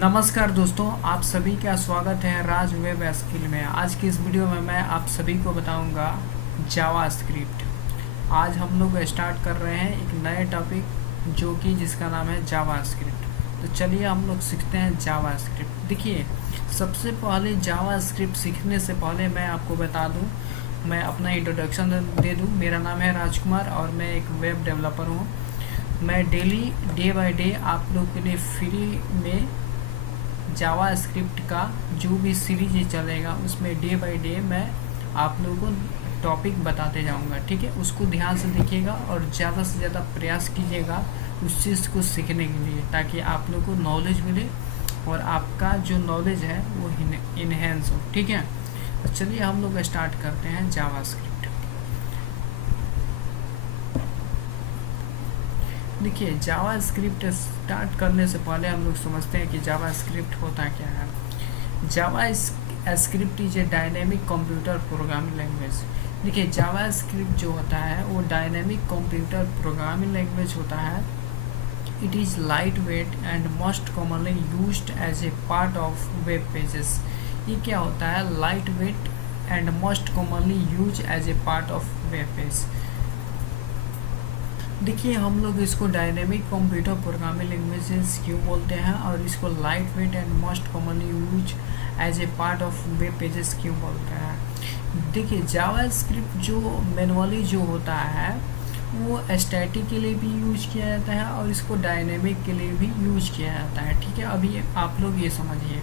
नमस्कार दोस्तों, आप सभी का स्वागत है राज वेब स्किल में। आज की इस वीडियो में मैं आप सभी को बताऊंगा जावा स्क्रिप्ट। आज हम लोग स्टार्ट कर रहे हैं एक नए टॉपिक जो कि जिसका नाम है जावा स्क्रिप्ट। तो चलिए हम लोग सीखते हैं जावा स्क्रिप्ट। देखिए, सबसे पहले जावा स्क्रिप्ट सीखने से पहले मैं आपको बता दूं, मैं अपना इंट्रोडक्शन दे दूं। मेरा नाम है राजकुमार और मैं एक वेब डेवलपर हूँ। मैं डेली डे बाय डे आप लोग के लिए फ्री में जावा स्क्रिप्ट का जो भी सीरीज चलेगा उसमें डे बाय डे मैं आप लोगों को टॉपिक बताते जाऊंगा। ठीक है, उसको ध्यान से देखिएगा और ज़्यादा से ज़्यादा प्रयास कीजिएगा उस चीज़ को सीखने के लिए, ताकि आप लोग को नॉलेज मिले और आपका जो नॉलेज है वो इन्हेंस हो। ठीक है, तो चलिए हम लोग स्टार्ट करते हैं जावा स्क्रिप्ट। देखिए, जावा स्क्रिप्ट स्टार्ट करने से पहले हम लोग समझते हैं कि जावा स्क्रिप्ट होता क्या है। Java script is a dynamic computer programming language. देखिए, जावा स्क्रिप्ट जो होता है वो डायनेमिक कंप्यूटर प्रोग्रामिंग लैंग्वेज होता है। It is lightweight and most commonly used as a part of web pages. ये क्या होता है? Lightweight and most commonly use as a part of web page. देखिए, हम लोग इसको डायनेमिक कंप्यूटर प्रोग्रामिंग लैंग्वेजेस क्यों बोलते हैं और इसको lightweight and most commonly use as a part of web pages क्यों बोलते हैं? देखिए, जावा स्क्रिप्ट जो मैनुअली जो होता है वो स्टैटिक के लिए भी यूज किया जाता है और इसको डायनेमिक के लिए भी यूज किया जाता है। ठीक है, अभी आप लोग ये समझिए।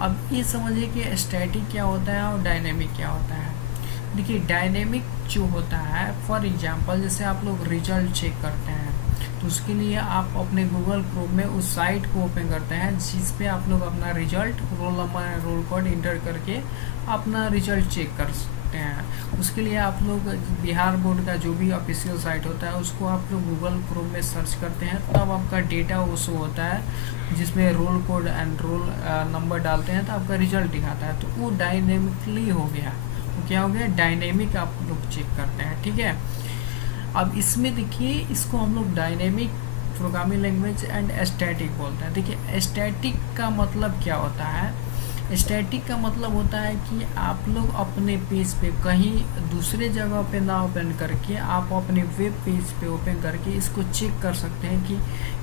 अब ये समझिए कि स्टैटिक क्या होता है और डायनेमिक क्या होता है। देखिए, डायनेमिक जो होता है, फॉर एग्जांपल जैसे आप लोग रिजल्ट चेक करते हैं तो उसके लिए आप अपने गूगल क्रोम में उस साइट को ओपन करते हैं जिस पे आप लोग अपना result, roll number, roll code inter करके अपना रिजल्ट चेक कर सकते हैं। उसके लिए आप लोग बिहार बोर्ड का जो भी ऑफिशियल साइट होता है उसको आप लोग गूगल क्रोम में सर्च करते हैं, तब आपका डेटा वो शो होता है जिसमें roll code and roll number डालते हैं तो आपका रिजल्ट दिखाता है। तो वो डायनेमिकली हो गया। क्या हो गया? डायनेमिक आप लोग चेक करते हैं। ठीक है, अब इसमें देखिए, इसको हम लोग dynamic programming language and static बोलते हैं। देखिए, स्टैटिक का मतलब क्या होता है? स्टैटिक का मतलब होता है कि आप लोग अपने पेज पे कहीं दूसरे जगह पे ना ओपन करके आप अपने वेब पेज पे ओपन करके इसको चेक कर सकते हैं कि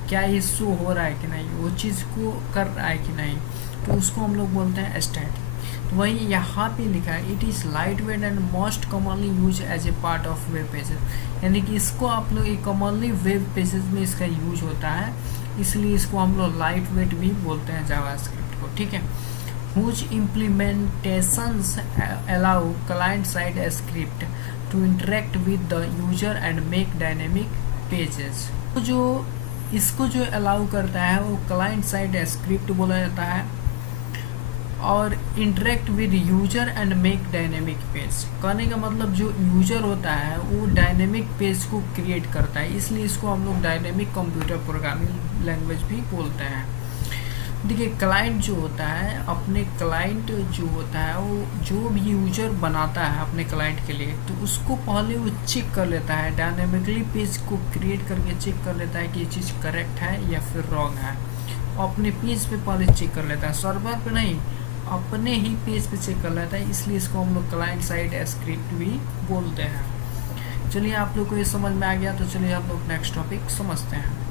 क्या ये शो हो रहा है कि नहीं, वो चीज़ को कर रहा है कि नहीं। तो उसको हम लोग बोलते हैं स्टैटिक। तो वही यहाँ पे लिखा है, it is lightweight and most commonly use as a part of web pages. यानी कि इसको आप लोग एक कॉमनली वेब पेजेस में इसका यूज होता है, इसलिए इसको हम लोग लाइट वेट भी बोलते हैं जावा स्क्रिप्ट को। ठीक है, whose implementations allow client side script to interact with the user and make dynamic pages. तो जो इसको जो अलाउ करता है वो क्लाइंट साइड स्क्रिप्ट बोला जाता है और interact with user and make dynamic page. कहने का मतलब जो यूजर होता है वो डायनेमिक पेज को क्रिएट करता है, इसलिए इसको हम लोग डायनेमिक कंप्यूटर प्रोग्रामिंग लैंग्वेज भी बोलते हैं। देखिए, क्लाइंट जो होता है, अपने क्लाइंट जो होता है वो जो भी यूजर बनाता है अपने क्लाइंट के लिए, तो उसको पहले वो चेक कर लेता है, डायनेमिकली पेज को क्रिएट करके चेक कर लेता है कि ये चीज़ करेक्ट है या फिर रॉन्ग है। अपने पेज पे पहले चेक कर लेता है, सर्वर पे नहीं, अपने ही पेज पे चेक कर लेता है, इसलिए इसको हम लोग क्लाइंट साइड स्क्रिप्ट भी बोलते हैं। चलिए, आप लोग को ये समझ में आ गया, तो चलिए हम लोग नेक्स्ट टॉपिक समझते हैं।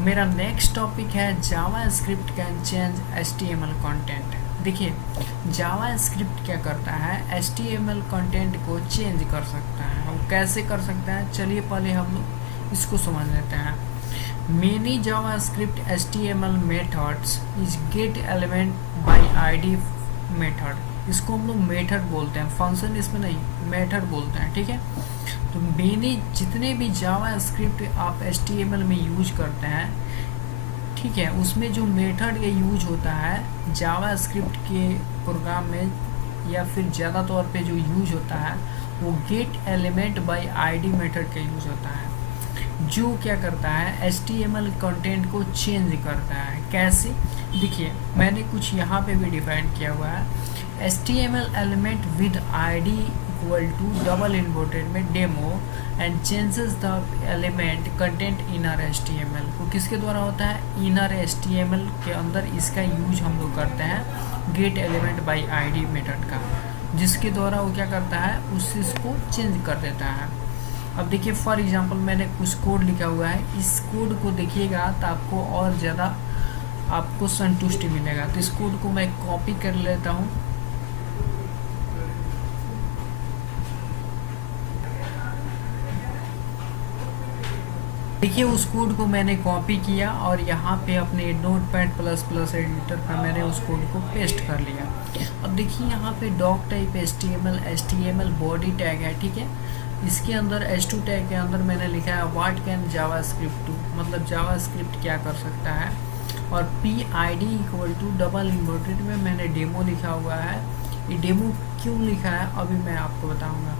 मेरा नेक्स्ट टॉपिक है Java script can change HTML content. देखिए, जावा स्क्रिप्ट क्या करता है? HTML कंटेंट को चेंज कर सकता है। वो कैसे कर सकता है? चलिए पहले हम लोग इसको समझ लेते हैं। Many JavaScript HTML methods is get element by ID method। इसको हम लोग मेथड बोलते हैं, फंक्शन इसमें नहीं, मेथड बोलते हैं। ठीक है, तो मेनी जितने भी JavaScript आप HTML में यूज करते हैं, ठीक है, उसमें जो मेथड का यूज होता है JavaScript के प्रोग्राम में या फिर ज़्यादा तौर पे जो यूज होता है वो gate element by ID method का यूज होता है, जो क्या करता है? HTML कंटेंट को चेंज करता है। कैसे? देखिए, मैंने कुछ यहाँ पे भी डिफाइन किया हुआ है। HTML element with ID equal to double inverted में demo and changes the element content inner HTML को किसके द्वारा होता है, इनर HTML के अंदर इसका यूज हम लोग करते हैं gate element by ID method का, जिसके द्वारा वो क्या करता है, उस चीज़ को चेंज कर देता है। अब देखिए फॉर एग्जांपल मैंने कुछ कोड लिखा हुआ है, इस कोड को देखिएगा तो आपको और ज़्यादा आपको संतुष्टि मिलेगा। तो इस कोड को मैं कॉपी कर लेता हूँ। देखिए उस कोड को मैंने कॉपी किया और यहाँ पे अपने नोटपैड प्लस प्लस एडिटर पर मैंने उस कोड को पेस्ट कर लिया। अब देखिए यहाँ पे doc type HTML body tag है, ठीक है। इसके अंदर H2 टैग के अंदर मैंने लिखा है व्हाट कैन जावास्क्रिप्ट डू, मतलब जावास्क्रिप्ट क्या कर सकता है। और PID equal to double inverted में मैंने डेमो लिखा हुआ है। ये डेमो क्यों लिखा है अभी मैं आपको बताऊंगा।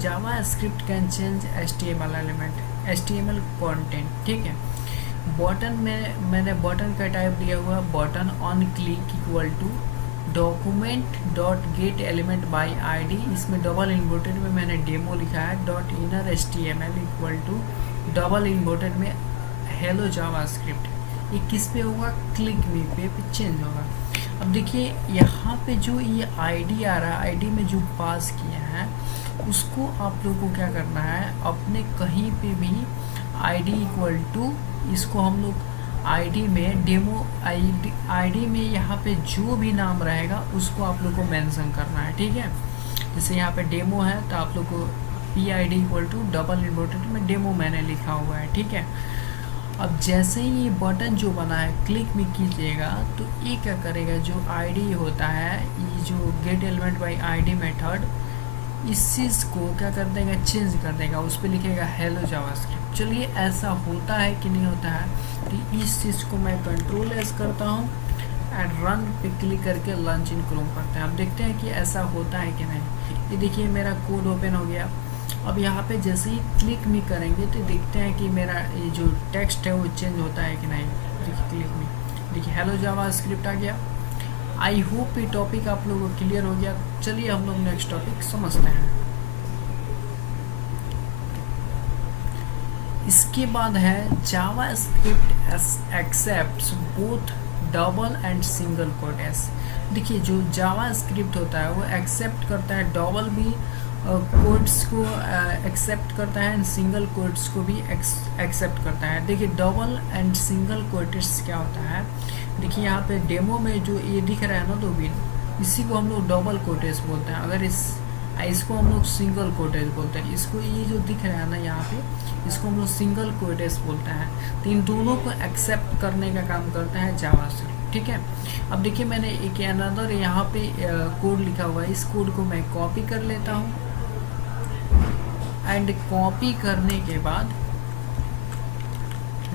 JavaScript can change HTML element, HTML content, ठीक है। बटन में मैंने बटन का टाइप दिया हुआ button on click equal to document dot get element by ID, इसमें डबल इन्वर्टेड में मैंने डेमो लिखा है dot inner HTML equal to double inverted में हेलो जावास्क्रिप्ट। ये किस पे होगा, क्लिक मी पे चेंज होगा। अब देखिए यहाँ पे जो ये ID आ रहा है, ID में जो पास किया है उसको आप लोगों को क्या करना है, अपने कहीं पे भी ID इक्वल टू इसको हम लोग ID में डेमो ID में यहाँ पे जो भी नाम रहेगा उसको आप लोग को मेंशन करना है, ठीक है। जैसे यहाँ पे डेमो है तो आप लोग को PID equal to double inverted में डेमो मैंने लिखा हुआ है, ठीक है। अब जैसे ही ये बटन जो बना है क्लिक में कीजिएगा तो ये क्या करेगा, जो ID होता है, ये जो gate element by ID method इस चीज़ को क्या कर देगा, चेंज कर देगा, उस पर लिखेगा हेलो जावास्क्रिप्ट। चलिए ऐसा होता है कि नहीं होता है, तो इस चीज़ को मैं कंट्रोल एस करता हूँ एंड रन पे क्लिक करके लॉन्च इन क्रोम करते हैं। अब देखते हैं कि ऐसा होता है कि नहीं। ये देखिए मेरा कोड ओपन हो गया। अब यहाँ पे जैसे ही क्लिक में करेंगे तो देखते हैं कि मेरा ये जो टेक्स्ट है वो चेंज होता है कि नहीं। देखिए क्लिक में, देखिए हेलो जावास्क्रिप्ट आ गया। आई होप ये टॉपिक आप लोगों को क्लियर हो गया। चलिए हम लोग नेक्स्ट टॉपिक समझते हैं। इसके बाद है JavaScript accepts both double and single quotes. देखिए जो जावास्क्रिप्ट होता है वो एक्सेप्ट करता है डबल भी कोट्स को एक्सेप्ट करता है एंड सिंगल कोट्स को भी एक्सेप्ट करता है। देखिए डबल एंड सिंगल कोट्स क्या होता है, देखिए यहाँ पे डेमो में जो ये दिख रहा है ना 2 बिन, इसी को हम लोग डबल कोट्स बोलते हैं। अगर इसको हम लोग सिंगल कोट्स बोलते हैं। इसको ये जो दिख रहा है ना यहाँ पे, इसको हम लोग सिंगल कोट्स बोलते हैं। तो इन दोनों को एक्सेप्ट करने का काम करता है जावास्क्रिप्ट, ठीक है। अब देखिए मैंने एक अनदर यहाँ पे कोड लिखा हुआ है, इस कोड को मैं कॉपी कर लेता हूँ एंड कॉपी करने के बाद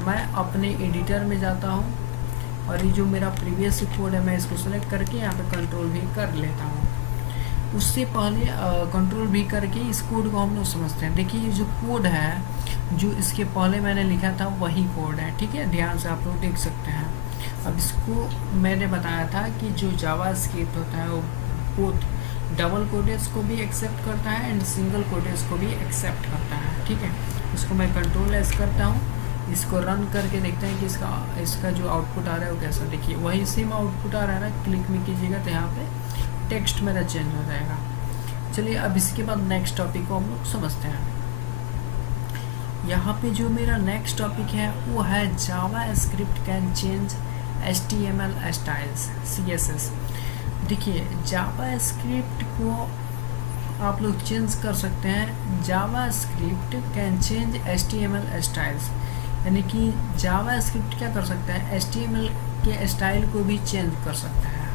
मैं अपने एडिटर में जाता हूँ और ये जो मेरा प्रीवियस कोड है मैं इसको सेलेक्ट करके यहाँ पे कंट्रोल भी कर लेता हूँ। उससे पहले कंट्रोल भी करके इस कोड को हम लोग समझते हैं। देखिए ये जो कोड है जो इसके पहले मैंने लिखा था वही कोड है, ठीक है, ध्यान से आप लोग देख सकते हैं। अब इसको मैंने बताया था कि जो जावास्क्रिप्ट होता है वो बोथ डबल कोट्स को भी एक्सेप्ट करता है एंड सिंगल कोट्स को भी एक्सेप्ट करता है, ठीक है। इसको मैं कंट्रोल एस करता हूँ, इसको रन करके देखते हैं कि इसका जो आउटपुट आ रहा है वो कैसा। देखिए वही सेम आउटपुट आ रहा है ना, क्लिक में कीजिएगा तो यहाँ पे टेक्स्ट मेरा चेंज हो जाएगा। चलिए अब इसके बाद नेक्स्ट टॉपिक को हम लोग समझते हैं। यहाँ पे जो मेरा नेक्स्ट टॉपिक है वो है JavaScript can change HTML styles CSS। देखिए जावास्क्रिप्ट को आप लोग चेंज कर सकते हैं। JavaScript can change HTML styles, यानी कि जावास्क्रिप्ट क्या कर सकता है, HTML के स्टाइल को भी चेंज कर सकता है।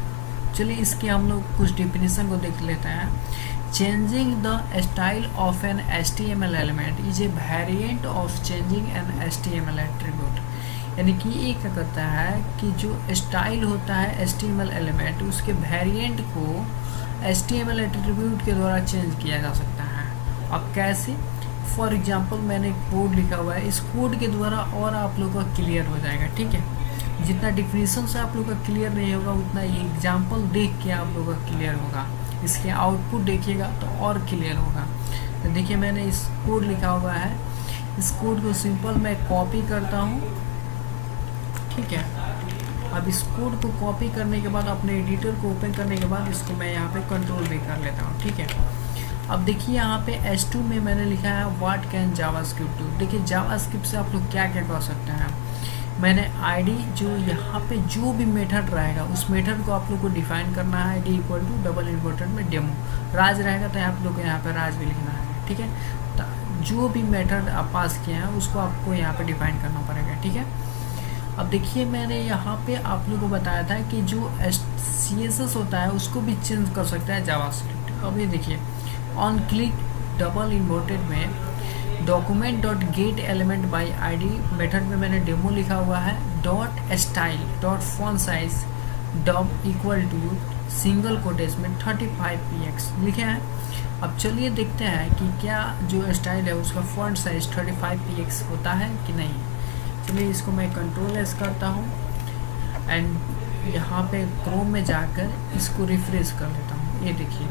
चलिए इसके हम लोग कुछ डिफिनीशन को देख लेते हैं। Changing the style of an HTML element is a variant of changing an HTML attribute. यानी कि ये क्या करता है कि जो स्टाइल होता है HTML एलिमेंट उसके वेरिएंट को HTML एट्रीब्यूट के द्वारा चेंज किया जा सकता है। अब कैसे, फॉर एग्जांपल मैंने कोड लिखा हुआ है, इस कोड के द्वारा और आप लोगों का क्लियर हो जाएगा, ठीक है। जितना डिफिनीशन से आप लोग का क्लियर नहीं होगा उतना ये एग्जाम्पल देख के आप लोगों का क्लियर होगा। इसके आउटपुट देखिएगा तो और क्लियर होगा। तो देखिए मैंने इस कोड लिखा हुआ है, इस कोड को सिंपल मैं कॉपी करता हूँ, ठीक है। अब इस कोड को कॉपी करने के बाद अपने एडिटर को ओपन करने के बाद इसको मैं यहाँ पे कंट्रोल भी कर लेता हूँ, ठीक है। अब देखिए यहाँ पे S2 में मैंने लिखा है व्हाट कैन जावास्क्रिप्ट डू। देखिए जावास्क्रिप्ट से आप लोग क्या क्या कर सकते हैं। मैंने आईडी जो यहाँ पे जो भी मेथड रहेगा उस मेथड को आप लोग को डिफाइन करना है। ID equal to double inverted में डेमो राज रहेगा तो आप लोग को यहाँ पे राज भी लिखना है, ठीक है। तो जो भी मेथड आप पास किए हैं उसको आपको यहाँ पे डिफाइन करना पड़ेगा, ठीक है। अब देखिए मैंने यहाँ पे आप लोगों को बताया था कि जो CSS होता है उसको भी चेंज कर सकता है जावास्क्रिप्ट। अब ये देखिए ऑन क्लिक डबल इन्वर्टेड में document dot get element by ID method में मैंने डेमो लिखा हुआ है। Dot style dot font size DOM equal to single quotes में 35 px लिखे हैं। अब चलिए देखते हैं कि क्या जो स्टाइल है उसका फॉन्ट साइज 35 px होता है कि नहीं। चलिए इसको मैं कंट्रोल एस करता हूँ एंड यहाँ पे क्रोम में जाकर इसको रिफ्रेश कर लेता हूँ। ये देखिए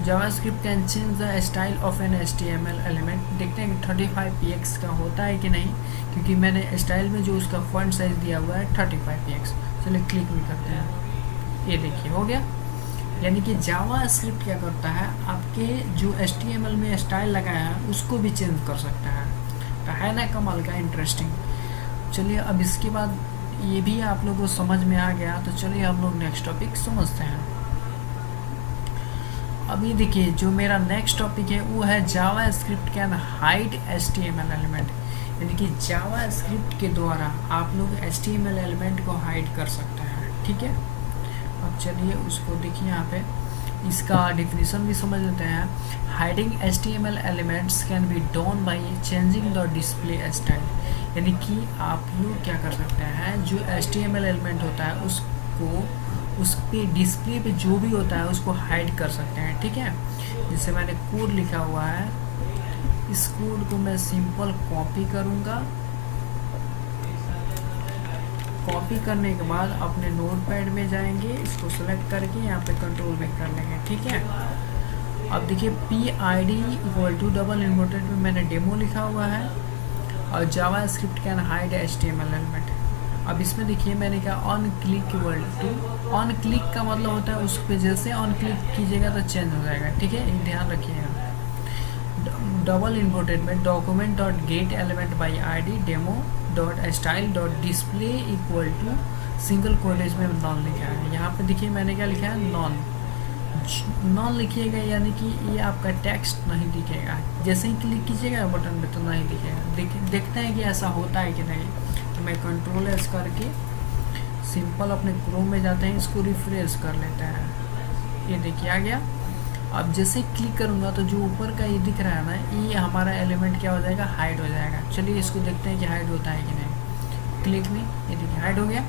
JavaScript can change the style of an HTML element. देखते हैं कि 35 px का होता है कि नहीं, क्योंकि मैंने स्टाइल में जो उसका फॉन्ट साइज दिया हुआ है 35 px। चलिए क्लिक भी करते हैं, ये देखिए हो गया। यानी कि जावास्क्रिप्ट क्या करता है, आपके जो HTML में स्टाइल लगाया है उसको भी चेंज कर सकता है। तो है ना कमाल का, इंटरेस्टिंग। चलिए अब इसके बाद ये भी आप लोगों को समझ में आ गया, तो चलिए हम लोग नेक्स्ट टॉपिक समझते हैं। अभी देखिए जो मेरा नेक्स्ट टॉपिक है वो है JavaScript can hide HTML element. यानी कि जावास्क्रिप्ट के द्वारा आप लोग HTML एलिमेंट को हाइड कर सकते हैं, ठीक है। अब चलिए उसको देखिए यहाँ पे इसका डिफिनीशन भी समझ लेते हैं। Hiding HTML elements can be done by changing the display style. यानी कि आप लोग क्या कर सकते हैं, जो HTML एलिमेंट होता है उसको उस पे डिस्प्ले पे जो भी होता है उसको हाइड कर सकते हैं, ठीक है। जैसे मैंने कोड लिखा हुआ है, इस कोड को मैं सिंपल कॉपी करूँगा। कॉपी करने के बाद अपने नोटपैड में जाएंगे, इसको सेलेक्ट करके यहाँ पे कंट्रोल में कर लेंगे, ठीक है। अब देखिए PID equal to double inverted में मैंने डेमो लिखा हुआ है और JavaScript can hide HTML element. अब इसमें देखिए मैंने कहा on click equal to, on click का मतलब होता है उस पर जैसे ऑन क्लिक कीजिएगा तो चेंज हो जाएगा, ठीक है, ये ध्यान रखिएगा। डबल इन्वर्टेड में document dot get element by ID demo dot style dot display equal to single quotes में नॉन लिखा है। यहाँ पे देखिए मैंने क्या लिखा है, नॉन लिखिएगा, यानी कि ये आपका टेक्स्ट नहीं दिखेगा। जैसे ही क्लिक कीजिएगा बटन पे तो नहीं दिखेगा। देखते हैं कि ऐसा होता है कि नहीं। तो मैं कंट्रोल एस करके सिंपल अपने क्रोम में जाते हैं, इसको रिफ्रेश कर लेते हैं। ये देखिए आ गया। अब जैसे क्लिक करूँगा तो जो ऊपर का ये दिख रहा है ना, ये हमारा एलिमेंट क्या हो जाएगा, हाइड हो जाएगा। चलिए इसको देखते हैं कि हाइड होता है कि नहीं। क्लिक में ये देखिए हाइड हो गया।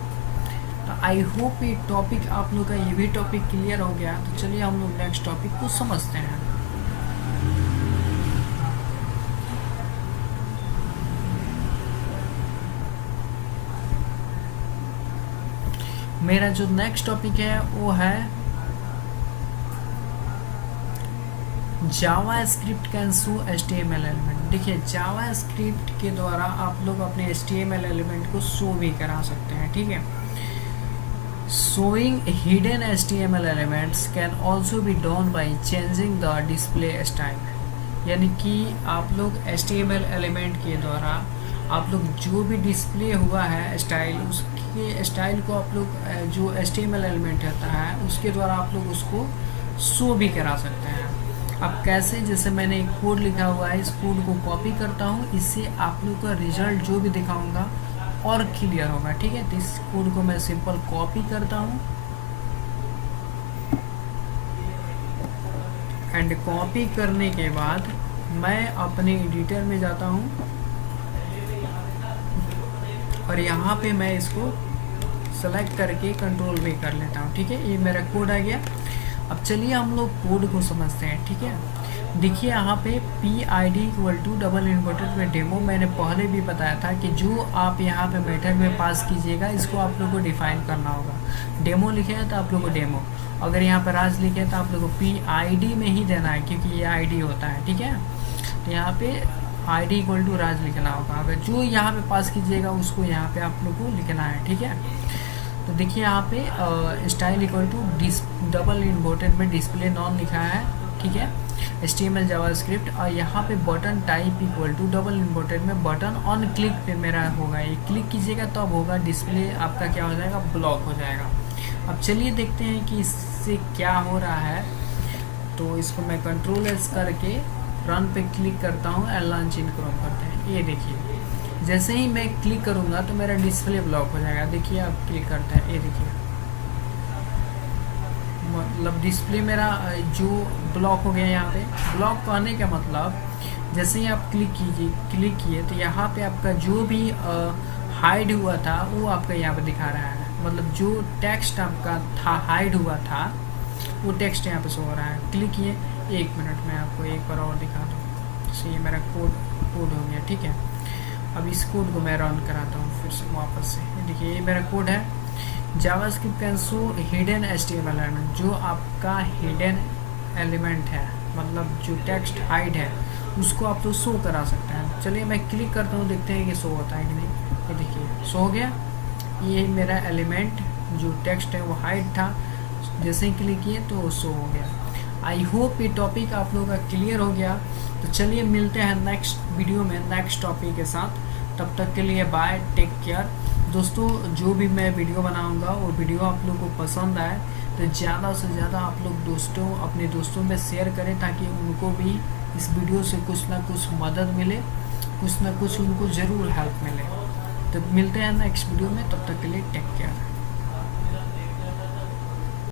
तो आई होप ये टॉपिक आप लोग का ये भी टॉपिक क्लियर हो गया। तो चलिए हम लोग नेक्स्ट टॉपिक को समझते हैं। मेरा जो नेक्स्ट टॉपिक है वो है JavaScript can show HTML element. देखिए जावास्क्रिप्ट के द्वारा आप लोग अपने HTML एलिमेंट को शो भी करा सकते हैं, ठीक है। Showing hidden HTML elements can also be done by changing the display style. यानी कि आप लोग HTML एलिमेंट के द्वारा आप लोग जो भी डिस्प्ले हुआ है स्टाइल, उसके स्टाइल को आप लोग जो HTML एलिमेंट होता है उसके द्वारा आप लोग उसको शो भी करा सकते हैं। अब कैसे, जैसे मैंने एक कोड लिखा हुआ है, इस कोड को कॉपी करता हूँ, इससे आप लोग का रिजल्ट जो भी दिखाऊंगा और क्लियर होगा, ठीक है। तो इस कोड को मैं सिंपल कॉपी करता हूँ एंड कॉपी करने के बाद मैं अपने एडिटर में जाता हूँ और यहाँ पे मैं इसको सेलेक्ट करके कंट्रोल भी कर लेता हूँ, ठीक है। ये मेरा कोड आ गया। अब चलिए हम लोग कोड को समझते हैं, ठीक है। देखिए यहाँ पे P I D equal to double inverted में डेमो, मैंने पहले भी बताया था कि जो आप यहाँ पे मेथड में पास कीजिएगा इसको आप लोग को डिफाइन करना होगा। डेमो लिखे हैं तो आप लोग को डेमो, अगर यहाँ पर राज लिखे हैं तो आप लोग को पी आई डी में ही देना है, क्योंकि ये आई डी होता है, ठीक है। तो यहाँ पे आई डी इक्वल टू राज लिखना होगा, अगर जो यहाँ पे पास कीजिएगा उसको यहाँ पे आप लोग को लिखना है, ठीक है। तो देखिए यहाँ पे style equal to double inverted में डिस्प्ले नॉन लिखा है, ठीक है, HTML जावास्क्रिप्ट। और यहाँ पे button type equal to double inverted में बटन ऑन क्लिक पे मेरा होगा, ये क्लिक कीजिएगा तब तो होगा, डिस्प्ले आपका क्या हो जाएगा, ब्लॉक हो जाएगा। अब चलिए देखते हैं कि इससे क्या हो रहा है। तो इसको मैं कंट्रोल एस करके रन पे क्लिक करता हूँ, लॉन्च इन क्रोम करते हैं। ये देखिए जैसे ही मैं क्लिक करूँगा तो मेरा डिस्प्ले ब्लॉक हो जाएगा। देखिए आप क्लिक करते हैं, ये देखिए मतलब डिस्प्ले मेरा जो ब्लॉक हो गया। यहाँ पे ब्लॉक कहने का मतलब जैसे ही आप क्लिक किए तो यहाँ पे आपका जो भी हाइड हुआ था वो आपका यहाँ पे दिखा रहा है, मतलब जो टेक्स्ट आपका था हाइड हुआ था वो टेक्स्ट यहाँ पे शो हो रहा है। क्लिक किए, 1 मिनट में आपको एक बार और दिखा दूँ। तो ये मेरा कोड हो गया, ठीक है। अब इस कोड को मैं रन कराता हूँ फिर से वापस से। देखिए ये मेरा कोड है, JavaScript can show hidden HTML element, जो आपका हिडन एलिमेंट है, मतलब जो टेक्स्ट हाइड है उसको आप तो शो करा सकते हैं। चलिए मैं क्लिक करता हूँ, देखते हैं कि शो होता है कि नहीं। ये देखिए शो हो गया, ये मेरा एलिमेंट जो टेक्स्ट है वो हाइड था, जैसे ही क्लिक किए तो शो हो गया। आई होप ये टॉपिक आप लोगों का क्लियर हो गया। तो चलिए मिलते हैं नेक्स्ट वीडियो में नेक्स्ट टॉपिक के साथ, तब तक के लिए बाय, टेक केयर। दोस्तों जो भी मैं वीडियो बनाऊंगा वो वीडियो आप लोगों को पसंद आए तो ज़्यादा से ज़्यादा आप लोग अपने दोस्तों में शेयर करें, ताकि उनको भी इस वीडियो से कुछ ना कुछ मदद मिले, कुछ ना कुछ उनको ज़रूर हेल्प मिले। तो मिलते हैं नेक्स्ट वीडियो में, तब तक के लिए टेक केयर।